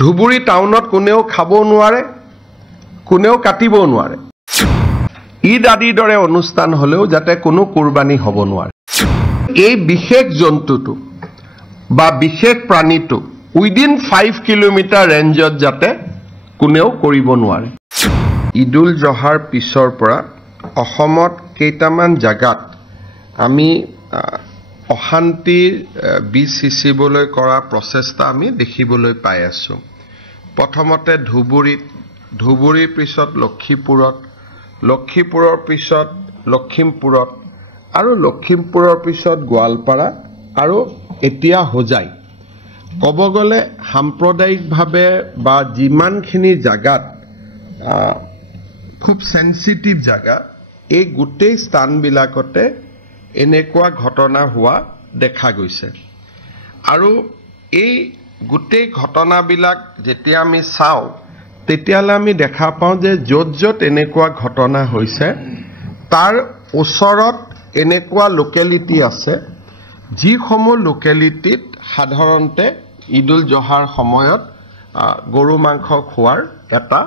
ধুবুৰী টাউনত কোনেও খাব নোৱাৰে, কোনেও কাটিব নোৱাৰে। ঈদ আদিৰ দৰে অনুষ্ঠান হলেও যাতে কোনো কুৰবানী হ'ব নোৱাৰে। এই বিশেষ জন্তুটো বা বিশেষ প্ৰাণীটো উইদিন 5 কিলোমিটাৰ ৰেঞ্জত যাতে কোনেও কৰিব নোৱাৰে। ঈদুল জহাৰ পিছৰ পৰা অসমত কেইটামান জাগাত আমি অশান্তিৰ বীজ সিঁচিবলৈ কৰা প্ৰচেষ্টা আমি দেখিবলৈ পাই আছো। প্ৰথমতে ধুবুৰীৰ পিছত লক্ষীপুৰত, লক্ষীপুৰৰ পিছত লখিমপুৰত আৰু লখিমপুৰৰ পিছত গোৱালপাৰা আৰু এতিয়া হোজাই। ক'ব গ'লে সাম্প্ৰদায়িকভাৱে বা যিমানখিনি জাগাত খুব সেন্সিটিভ জাগা, এই গোটেই স্থানবিলাকতে এনেকুৱা ঘটনা হোৱা দেখা গৈছে। আৰু এই গোটেই ঘটনাবিলাক যেতিয়া আমি চাওঁ তেতিয়ালে আমি দেখা পাওঁ যে য'ত য'ত এনেকুৱা ঘটনা হৈছে তাৰ ওচৰত এনেকুৱা লোকেলিটি আছে যিসমূহ লোকেলিটিত সাধাৰণতে ঈদুল জহাৰ সময়ত গৰু মাংস খোৱাৰ এটা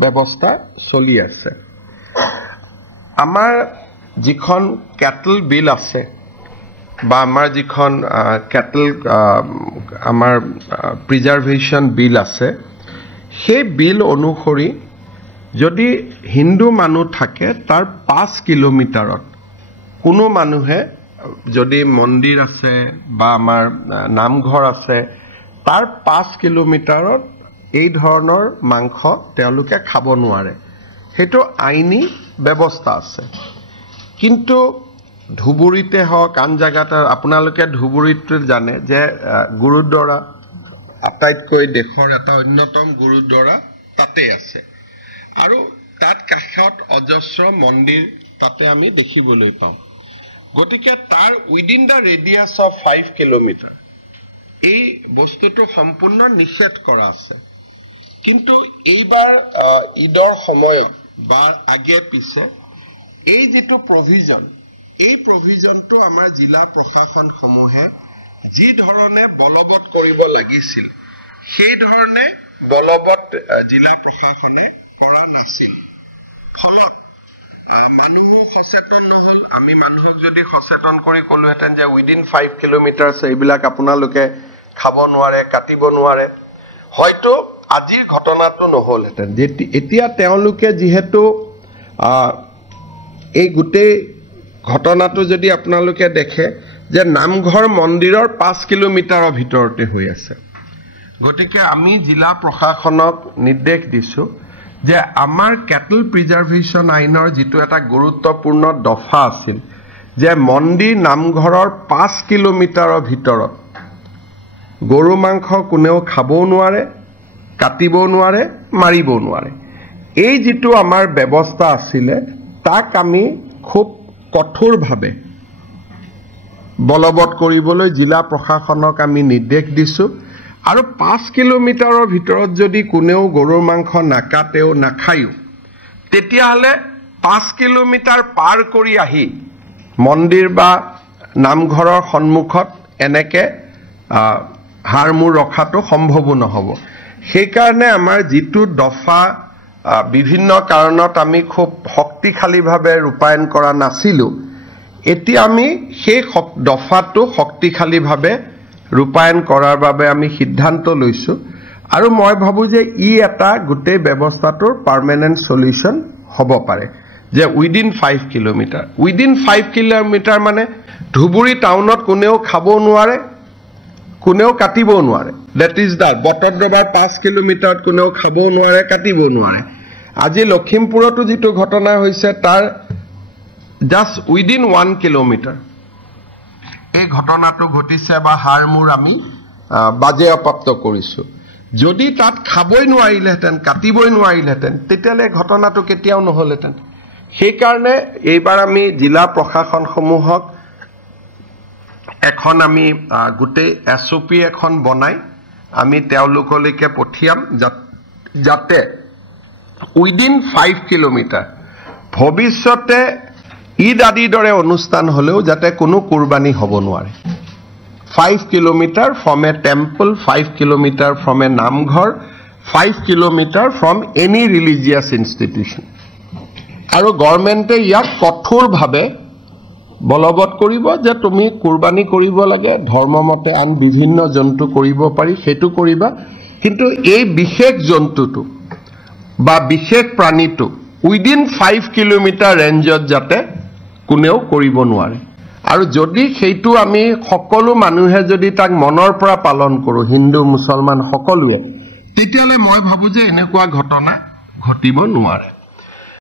ব্যৱস্থা চলি আছে। আমাৰ যিখন কেটল বিল আছে বা আমাৰ যিখন কেটল আমাৰ প্ৰিজাৰ্ভেশ্যন বিল আছে, সেই বিল অনুসৰি যদি হিন্দু মানুহ থাকে তাৰ 5 কিলোমিটাৰত কোনো মানুহে যদি মন্দিৰ আছে বা আমাৰ নামঘৰ আছে তাৰ 5 কিলোমিটাৰত এই ধৰণৰ মাংস তেওঁলোকে খাব নোৱাৰে। সেইটো আইনী ব্যৱস্থা আছে। কিন্তু ধুবুৰীতে হওক আন জাগাত আপোনালোকে ধুবুৰীত জানে যে গুৰুদ্বাৰা আটাইতকৈ দেশৰ এটা অন্যতম গুৰুদ্বাৰা তাতে আছে আৰু তাত কাষত অজস্ৰ মন্দিৰ তাতে আমি দেখিবলৈ পাওঁ। গতিকে তাৰ within the radius of 5 kilometre এই বস্তুটো সম্পূৰ্ণ নিষেধ কৰা আছে। কিন্তু এইবাৰ ঈদৰ সময়ত বা আগে পিছে এই যিটো প্ৰভিজন, এই প্ৰভিজনটো আমাৰ জিলা প্ৰশাসনসমূহে যি ধৰণে বলবৎ কৰিব লাগিছিল সেই ধৰণে বলবৎ জিলা প্ৰশাসনে কৰা নাছিল। ফলত মানুহো সচেতন নহল। আমি মানুহক যদি সচেতন কৰি ক'লোহেঁতেন যে উইদিন 5 কিলোমিটাৰ এইবিলাক আপোনালোকে খাব নোৱাৰে, কাটিব নোৱাৰে, হয়তো আজিৰ ঘটনাটো নহলহেঁতেন। এতিয়া তেওঁলোকে যিহেতু এই গোটেই ঘটনাটো যদি আপোনালোকে দেখে যে নামঘৰ মন্দিৰৰ 5 কিলোমিটাৰৰ ভিতৰতে হৈ আছে। গতিকে আমি জিলা প্ৰশাসনক নিৰ্দেশ দিছো যে আমাৰ কেটল প্ৰিজাৰ্ভেশ্যন আইনৰ যিটো এটা গুৰুত্বপূৰ্ণ দফা আছিল যে মন্দিৰ নামঘৰৰ 5 কিলোমিটাৰৰ ভিতৰত গৰু মাংস কোনেও খাবও নোৱাৰে, কাটিবও নোৱাৰে, মাৰিবও নোৱাৰে। এই যিটো আমাৰ ব্যৱস্থা আছিলে তাক আমি খুব কঠোৰভাৱে বলবৎ কৰিবলৈ জিলা প্ৰশাসনক আমি নিৰ্দেশ দিছো। আৰু 5 কিলোমিটাৰৰ ভিতৰত যদি কোনেও গৰুৰ মাংস নাকাটেও নাখায়ো তেতিয়াহ'লে 5 কিলোমিটাৰ পাৰ কৰি আহি মন্দিৰ বা নামঘৰৰ সন্মুখত এনেকে হাৰ মূৰ ৰখাটো সম্ভৱো নহ'ব। সেইকাৰণে আমাৰ যিটো দফা বিভিন্ন কাৰণত আমি খুব শক্তিশালীভাৱে ৰূপায়ণ কৰা নাছিলো, এতিয়া আমি সেই দফাটো শক্তিশালীভাৱে ৰূপায়ণ কৰাৰ বাবে আমি সিদ্ধান্ত লৈছো। আৰু মই ভাবো যে ই এটা গোটেই ব্যৱস্থাটোৰ পাৰ্মানেণ্ট সলিউশন হ'ব পাৰে যে উইদিন 5 কিলোমিটাৰ। উইদিন 5 কিলোমিটাৰ মানে ধুবুৰী টাউনত কোনেও খাব নোৱাৰে, কোনেও কাটিব নোৱাৰে। দেট ইজ দ্য বটদ্ৰৱাৰ 5 কিলোমিটাৰত কোনেও খাব নোৱাৰে, কাটিব নোৱাৰে। আজি লখিমপুৰতো যিটো ঘটনা হৈছে তাৰ জাষ্ট উইদিন 1 কিলোমিটাৰ এই ঘটনাটো ঘটিছে বা হাৰ মূৰ আমি বাজেয়াপ্ত কৰিছো। যদি তাত খাবই নোৱাৰিলেহেঁতেন, কাটিবই নোৱাৰিলেহেঁতেন তেতিয়াহ'লে ঘটনাটো কেতিয়াও নহ'লহেঁতেন। সেইকাৰণে এইবাৰ আমি জিলা প্ৰশাসনসমূহক এখন আমি গোটেই SOP এখন বনাই আমি তেওঁলোকলৈকে পঠিয়াম যাতে উইদিন 5 কিলোমিটাৰ ভৱিষ্যতে ঈদ আদিৰ দৰে অনুষ্ঠান হলেও যাতে কোনো কুৰবানী হ'ব নোৱাৰে। 5 kilometer from a temple, 5 kilometer from a namghar, 5 kilometer from any religious institution. আৰু গভৰ্ণমেণ্টে ইয়াক কঠোৰভাৱে বলবৎ কৰিব যে তুমি কুৰবানী কৰিব লাগে, ধৰ্মমতে আন বিভিন্ন জন্তু কৰিব পাৰি, সেইটো কৰিবা, কিন্তু এই বিশেষ জন্তুটো বা বিশেষ প্ৰাণীটো উইদিন 5 কিলোমিটাৰ ৰেঞ্জত যাতে কোনেও কৰিব নোৱাৰে। আৰু যদি সেইটো আমি সকলো মানুহে যদি তাক মনৰ পৰা পালন কৰোঁ, হিন্দু মুছলমান সকলোৱে, তেতিয়াহ'লে মই ভাবোঁ যে এনেকুৱা ঘটনা ঘটিব নোৱাৰে।